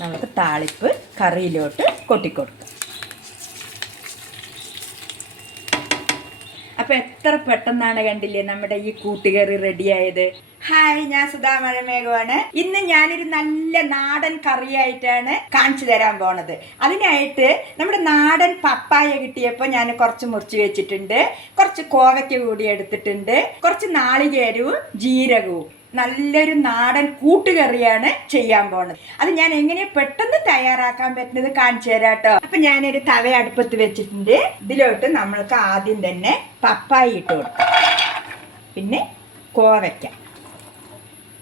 നമുക്ക് താളിപ്പ് കറിയിലോട്ട് കൊട്ടിക്കൊടുക്കാം. അപ്പൊ എത്ര പെട്ടെന്നാണ് കണ്ടില്ലേ നമ്മുടെ ഈ കൂട്ടുകറി റെഡിയായത്? ഹായ് ഞാൻ സുധാ മഴമേഘമാണ്. ഇന്ന് ഞാനൊരു നല്ല നാടൻ കറിയായിട്ടാണ് കാണിച്ചു തരാൻ പോണത്. അതിനായിട്ട് നമ്മുടെ നാടൻ പപ്പായ കിട്ടിയപ്പോൾ ഞാൻ കുറച്ച് മുറിച്ച് വെച്ചിട്ടുണ്ട്. കുറച്ച് കോവയ്ക്ക കൂടി എടുത്തിട്ടുണ്ട്. കുറച്ച് നാളികേരവും ജീരകവും. നല്ലൊരു നാടൻ കൂട്ടുകറിയാണ് ചെയ്യാൻ പോണത്. അത് ഞാൻ എങ്ങനെ പെട്ടെന്ന് തയ്യാറാക്കാൻ പറ്റുന്നത് കാണിച്ചു തരാം കേട്ടോ അപ്പൊ ഞാനൊരു തവ അടുപ്പത്ത് വെച്ചിട്ടുണ്ട്. ഇതിലോട്ട് നമ്മൾക്ക് ആദ്യം തന്നെ പപ്പായി ഇട്ട് കൊടുക്കാം. പിന്നെ കോവയ്ക്ക.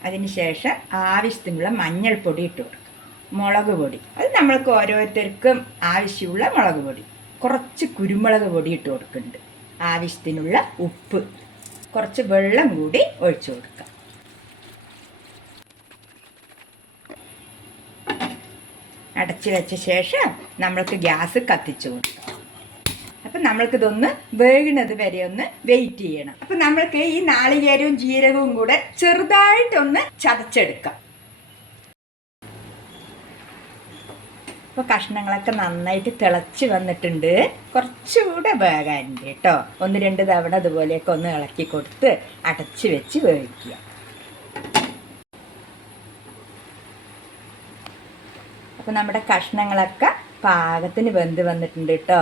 അതിനുശേഷം ആവശ്യത്തിനുള്ള മഞ്ഞൾപ്പൊടി ഇട്ട് കൊടുക്കും. മുളക് പൊടി. അത് നമ്മൾക്ക് ഓരോരുത്തർക്കും ആവശ്യമുള്ള മുളക് പൊടി. കുറച്ച് കുരുമുളക് പൊടി ഇട്ട് കൊടുക്കുന്നുണ്ട്. ആവശ്യത്തിനുള്ള ഉപ്പ്. കുറച്ച് വെള്ളം കൂടി ഒഴിച്ചു കൊടുക്കാം. അടച്ചു വെച്ച ശേഷം നമ്മൾക്ക് ഗ്യാസ് കത്തിച്ചു കൊടുക്കാം അപ്പം നമ്മൾക്കിതൊന്ന് വേകുന്നത് വരെ ഒന്ന് വെയിറ്റ് ചെയ്യണം. അപ്പം നമ്മൾക്ക് ഈ നാളികേരവും ജീരകവും കൂടെ ചെറുതായിട്ടൊന്ന് ചതച്ചെടുക്കാം. അപ്പോൾ കഷ്ണങ്ങളൊക്കെ നന്നായിട്ട് തിളച്ച് വന്നിട്ടുണ്ട്. കുറച്ചുകൂടെ വേകാനുണ്ട് കേട്ടോ. ഒന്ന് രണ്ട് തവണ അതുപോലെയൊക്കെ ഒന്ന് ഇളക്കി കൊടുത്ത് അടച്ച് വെച്ച് വേവിക്കുക. അപ്പോൾ നമ്മുടെ കഷ്ണങ്ങളൊക്കെ പാകത്തിന് വെന്ത് വന്നിട്ടുണ്ട് കേട്ടോ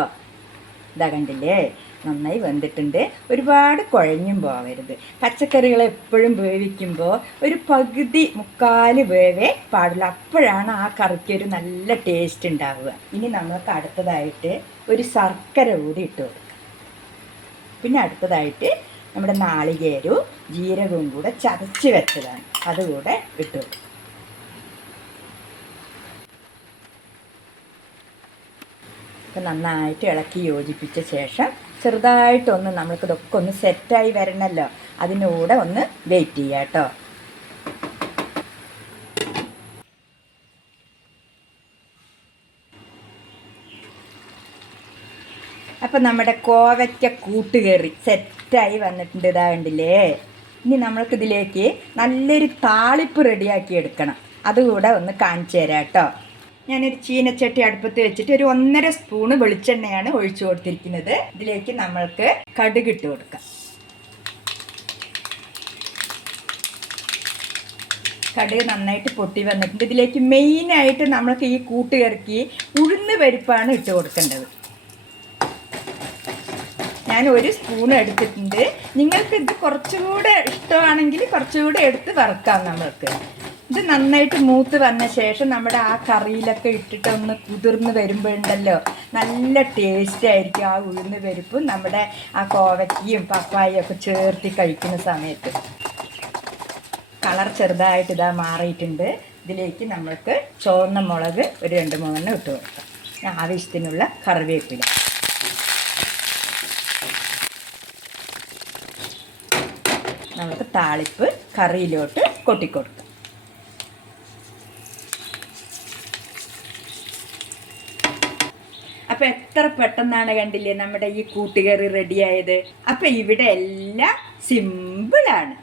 ഇതാ കണ്ടില്ലേ? നന്നായി വെന്തിട്ടുണ്ട്. ഒരുപാട് കുഴഞ്ഞും പോകരുത് പച്ചക്കറികൾ എപ്പോഴും വേവിക്കുമ്പോൾ ഒരു പകുതി മുക്കാൽ വേവേ പാടുള്ളൂ. അപ്പോഴാണ് ആ കറിക്ക് ഒരു നല്ല ടേസ്റ്റ് ഉണ്ടാവുക. ഇനി നമുക്ക് അടുത്തതായിട്ട് ഒരു ശർക്കര കൂടി ഇട്ട് കൊടുക്കുക പിന്നെ അടുത്തതായിട്ട് നമ്മുടെ നാളികേരവും ജീരകവും കൂടെ ചതച്ച് വെച്ചതാണ്. അതുകൂടെ ഇട്ട് കൊടുക്കും. നന്നായിട്ട് ഇളക്കി യോജിപ്പിച്ച ശേഷം ചെറുതായിട്ടൊന്ന് നമ്മൾക്കിതൊക്കെ ഒന്ന് സെറ്റായി വരണമല്ലോ അതിനൂടെ ഒന്ന് വെയിറ്റ് ചെയ്യാം കേട്ടോ. അപ്പം നമ്മുടെ കോവയ്ക്ക കൂട്ടുകറി സെറ്റായി വന്നിട്ടുണ്ട് ഇതാ കണ്ടില്ലേ? ഇനി നമ്മൾക്കിതിലേക്ക് നല്ലൊരു താളിപ്പ് റെഡിയാക്കി എടുക്കണം. അതുകൂടെ ഒന്ന് കാണിച്ചു തരാം കേട്ടോ. ഞാനൊരു ചീനച്ചട്ടി അടുപ്പത്ത് വെച്ചിട്ട് ഒരു ഒന്നര സ്പൂണ് വെളിച്ചെണ്ണയാണ് ഒഴിച്ചു കൊടുത്തിരിക്കുന്നത്. ഇതിലേക്ക് നമ്മൾക്ക് കടുക് ഇട്ട് കൊടുക്കാം. കടുക് നന്നായിട്ട് പൊട്ടി വന്നിട്ടുണ്ട്. ഇതിലേക്ക് മെയിനായിട്ട് നമ്മൾക്ക് ഈ കൂട്ടുകറിക്ക് ഉഴുന്ന് പരിപ്പാണ് ഇട്ട് കൊടുക്കേണ്ടത്. ഞാൻ ഒരു സ്പൂൺ എടുത്തിട്ടുണ്ട്. നിങ്ങൾക്ക് ഇത് കുറച്ചുകൂടെ ഇഷ്ടമാണെങ്കിൽ കുറച്ചുകൂടെ എടുത്ത് വറുക്കാം നമ്മൾക്ക്. ഇത് നന്നായിട്ട് മൂത്ത് വന്ന ശേഷം നമ്മുടെ ആ കറിയിലൊക്കെ ഇട്ടിട്ട് ഒന്ന് കുതിർന്ന് വരുമ്പോഴുണ്ടല്ലോ. നല്ല ടേസ്റ്റ് ആയിരിക്കും ആ ഉഴുന്ന് പരിപ്പും നമ്മുടെ ആ കോവയ്ക്കയും പപ്പായയും ഒക്കെ ചേർത്തി കഴിക്കുന്ന സമയത്ത്. കളർ ചെറുതായിട്ട് ഇതാ മാറിയിട്ടുണ്ട്. ഇതിലേക്ക് നമ്മൾക്ക് ചുവന്ന മുളക് ഒരു രണ്ട് മൂന്നെണ്ണം ഇട്ട് കൊടുക്കാം. ആവശ്യത്തിനുള്ള കറിവേപ്പില. നമുക്ക് താളിപ്പ് കറിയിലോട്ട് കൊട്ടിക്കൊടുക്കാം. അപ്പൊ എത്ര പെട്ടെന്നാണ് കണ്ടില്ലേ നമ്മുടെ ഈ കൂട്ടുകറി റെഡിയായത് അപ്പൊ ഇവിടെ എല്ലാം സിമ്പിളാണ്